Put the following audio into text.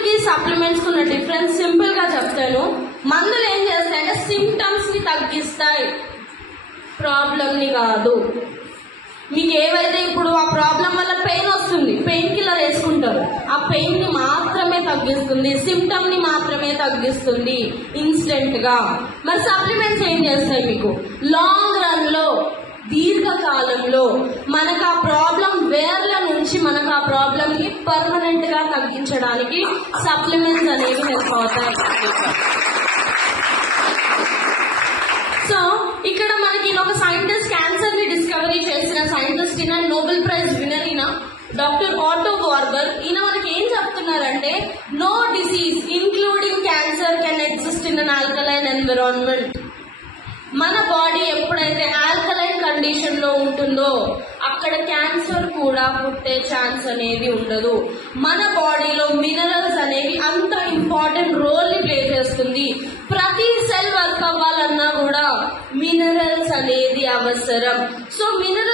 మందులకి supplements ఉన్న difference simple గా చెప్తాను. మందులు ఏం చేస్తాయంటే సిమ్టమ్స్ ని తగ్గిస్తాయి, ప్రాబ్లమ్ ని కాదు. మీకు ఏవైతే ఇప్పుడు ఆ ప్రాబ్లం వల్ల పెయిన్ వస్తుంది, పెయిన్ కిల్లర్ వేసుకుంటారు, ఆ పెయిన్ ని మాత్రమే తగ్గిస్తుంది, సిమ్టమ్ ని మాత్రమే తగ్గిస్తుంది ఇన్స్టెంట్ గా. మరి సప్లిమెంట్స్ ఏం చేస్తాయి? మీకు లాంగ్ రన్ లో, దీర్ఘకాలంలో మనకు ఆ ప్రాబ్లం వేర్ల నుంచి మనకు ఆ ప్రాబ్లం ని పర్మనెంట్ గా తగ్గించడానికి సప్లిమెంట్స్ అనేవి హెల్ప్ అవుతాయి. సో ఇక్కడ మనకి ఒక సైంటిస్ట్, క్యాన్సర్ ని డిస్కవరీ చేసిన సైంటిస్ట్ ఈయన, నోబెల్ ప్రైజ్ విన్నర్ ఈయన, డాక్టర్ ఆటో వార్బర్. ఈయన మనకి ఏం చెప్తున్నారంటే no disease including cancer can exist in an alkaline environment. మన బాడీ ఎప్పుడైతే ఆల్కలైన్ కండిషన్ లో ఉంటుందో అక్కడ క్యాన్సర్ కూడా పుట్టే ఛాన్స్ అనేది ఉండదు. మన బాడీలో మినరల్స్ అనేవి అంత ఇంపార్టెంట్ రోల్ ని ప్లే చేస్తుంది. ప్రతి సెల్ వర్క్ అవ్వాలన్నా కూడా మినరల్స్ అనేది అవసరం. So mineral